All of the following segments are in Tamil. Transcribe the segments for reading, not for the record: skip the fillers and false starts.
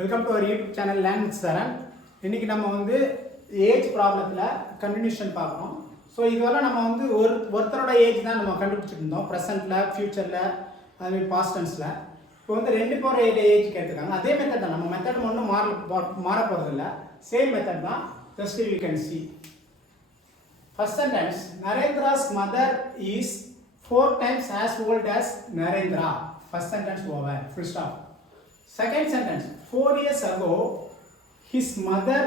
Welcome to our YouTube channel learn with Charan. இன்னைக்கு நம்ம வந்து ஏஜ் ப்ராப்ளத்தில் கண்டினியூஷன் பார்க்கணும். ஸோ இதுவரை நம்ம வந்து ஒருத்தரோட ஏஜ் தான் நம்ம கண்டுபிடிச்சிட்டு இருந்தோம், ப்ரெசென்ட்டில், ஃபியூச்சரில், அதுமாதிரி பாஸ்ட் டென்ஸில். இப்போ வந்து 2 பேர் ஏஜ் கேட்டிருக்காங்க. அதே மெத்தட் தான், நம்ம மெத்தட் ஒன்றும் மாற போகிறதில்ல, சேம் மெத்தட் தான். Just you can see. First sentence, Narendra's mother is 4 times as old as Narendra. First sentence over, full stop. Second sentence, 4 years ago, his mother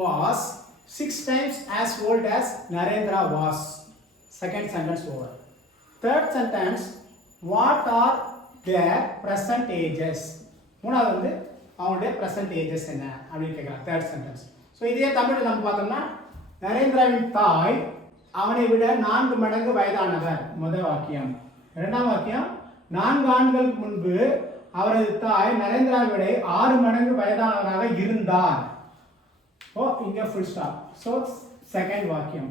was 6 times as old as Narendra was. Second sentence over. Third sentence, what are their present ages? மூணாவது வந்து அவங்களுடைய present ages என்ன அப்படின்னு கேட்குறாங்க. Third sentence. ஸோ இதே தமிழில் நம்ம பார்த்தோம்னா, நரேந்திராவின் தாய் அவனை விட 4 மடங்கு வயதானவர். முதல் வாக்கியம். இரண்டாம் வாக்கியம், 4 ஆண்டுகளுக்கு முன்பு அவரது தாய் நரேந்திராவை விட 6 மடங்கு வயதானவராக இருந்தார். ஓ, இங்க ஃபுல் ஸ்டாப். ஸோ செகண்ட் வாக்கியம்.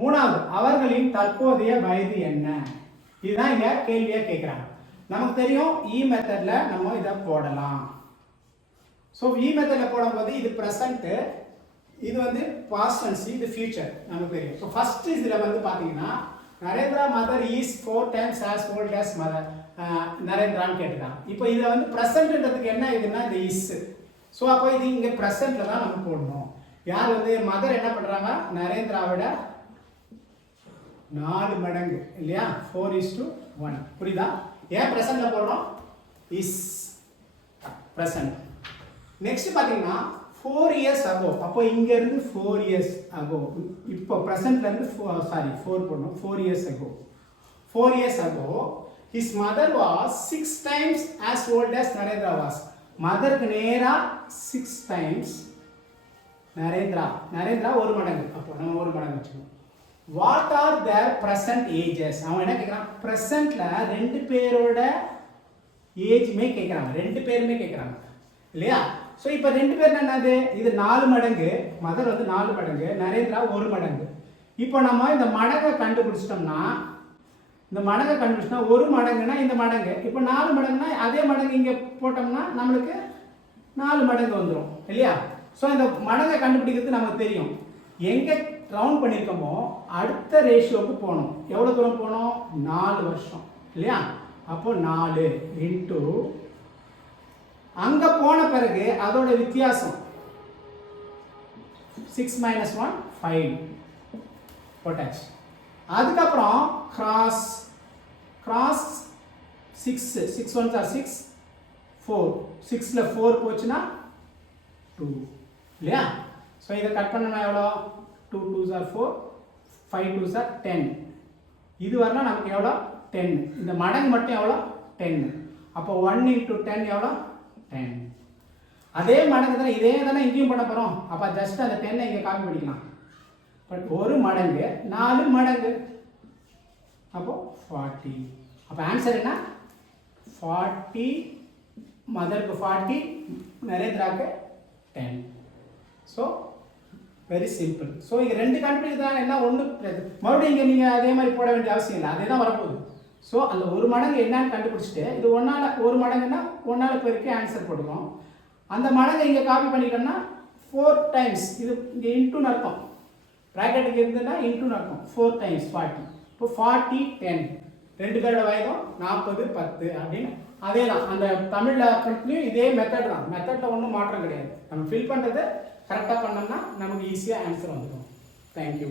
மூணாவது, அவர்களின் தற்போதைய வயது என்ன? இதுதான் இங்க கேள்வியா கேட்கிறாங்க. நமக்கு தெரியும் இ மெத்தட்ல நம்ம இதை போடலாம். ஸோ இ மெத்தட்ல போடும்போது இது ப்ரெசன்ட், இது வந்து பாஸ்ட் டென்ஸ், இது ஃபியூச்சர் நமக்கு தெரியும். ஸோ ஃபர்ஸ்ட் இதில் வந்து பார்த்தீங்கன்னா, Narendra mother is 4 times as old as mother நரேந்திரான்னு கேட்டுட்டாங்க. இப்போ இதில் வந்து ப்ரெசன்ட்ன்றதுக்கு என்ன இதுன்னா இந்த இஸ். ஸோ அப்போ இது இங்கே ப்ரெசென்ட்டில் தான் நம்ம போடணும். யார் வந்து மதர் என்ன பண்ணுறாங்க, நரேந்திராவோட 4 மடங்கு இல்லையா, 4:1. புரியுதா? ஏன் ப்ரெசென்ட்டில் போடுறோம்? Is present. நெக்ஸ்ட் பார்த்தீங்கன்னா 4 years ago. அப்போ இங்கேருந்து 4 years ago. இப்போ ப்ரெசென்ட்லேருந்து 4 போடணும். 4 years ago. 4 years ago, his mother was 6 times as old as Narendra was. மதருக்கு நேராக 6 times நரேந்திரா 1 மடங்கு. அப்போ நம்ம 1 மடங்கு வச்சுக்கணும். What are their present ages? அவன் என்ன கேட்குறான், ப்ரெசென்ட்டில் 2 பேரோட ஏஜுமே கேட்குறாங்க, 2 பேருமே கேட்குறாங்க இல்லையா? ஸோ இப்போ 2 பேர் என்னது, இது 4 மடங்கு, மதர் வந்து 4 மடங்கு, நரேந்திரா 1 மடங்கு. இப்போ நம்ம இந்த மடங்கை கண்டுபிடிச்சிட்டோம்னா, இந்த மடங்கை கண்டுபிடிச்சோம்னா 1 மடங்குனா இந்த மடங்கு, இப்போ 4 மடங்குனா அதே மடங்கு இங்கே போட்டோம்னா நம்மளுக்கு 4 மடங்கு வந்துடும் இல்லையா? ஸோ இந்த மடங்கை கண்டுபிடிக்கிறது நமக்கு தெரியும். எங்கே ரவுண்ட் பண்ணியிருக்கோமோ அடுத்த ரேஷியோவுக்கு போகணும். எவ்வளோ தூரம் போகணும்? 4 வருஷம் இல்லையா? அப்போ 4 இன்ட்டு அங்கே போன பிறகு அதோட வித்தியாசம் 6 - 1 5 போட்டாச்சு. அதுக்கப்புறம் கிராஸ் 6 1s are 6 4 6ல 4 போச்சுன்னா 2 இல்லையா? ஸோ இதை கட் பண்ணணும். எவ்வளோ? 2 2s are 4 5 2s are 10. இது வரலாம் நமக்கு எவ்வளோ? 10. இந்த மடங்கு மட்டும் எவ்வளோ? 10. அப்போ 1 × 10 எவ்வளோ? 10. அதே மடங்கு தானே, இதே தானே இங்கேயும் பண்ண போகிறோம். அப்போ ஜஸ்ட் அந்த 10 இங்கே காப்பி பண்ணிக்கலாம். பட் 1 மடங்கு 4 மடங்கு, அப்போ 40. அப்போ ஆன்சர் என்ன? 40. மதருக்கு 40, நரேந்திராவுக்கு 10. So very simple. ஸோ இங்கே 2 கண்டுபிடிச்சு தான் என்ன ஒன்று, மறுபடியும் இங்கே நீங்கள் அதே மாதிரி போட வேண்டிய அவசியம் இல்லை, அதே தான் வரப்போகுது. ஸோ அந்த 1 மடங்கு என்னன்னு கண்டுபிடிச்சிட்டு, இது 1 மடங்குன்னா 1 பெருக்கி ஆன்சர் போட்டுக்கணும். அந்த மடங்கை இங்கே காப்பி பண்ணிட்டோம்னா 4 times, இது இங்கே இன்ட்டுன்னு அர்த்தம், ப்ராக்கெட்டுக்கு இருந்ததுன்னா இன்ட்டுன்னு அர்த்தம். 4 times 40. இப்போ 40 10. 2 பேரோட வயதும் 40 10 அப்படின்னு அதே தான். அந்த தமிழில் இதே மெத்தட் தான். மெத்தடில் ஒன்றும் மாற்றம் கிடையாது. நம்ம ஃபில் பண்ணுறது கரெக்டாக பண்ணோம்னா நமக்கு ஈஸியாக ஆன்சர் வந்துடும். தேங்க்யூ.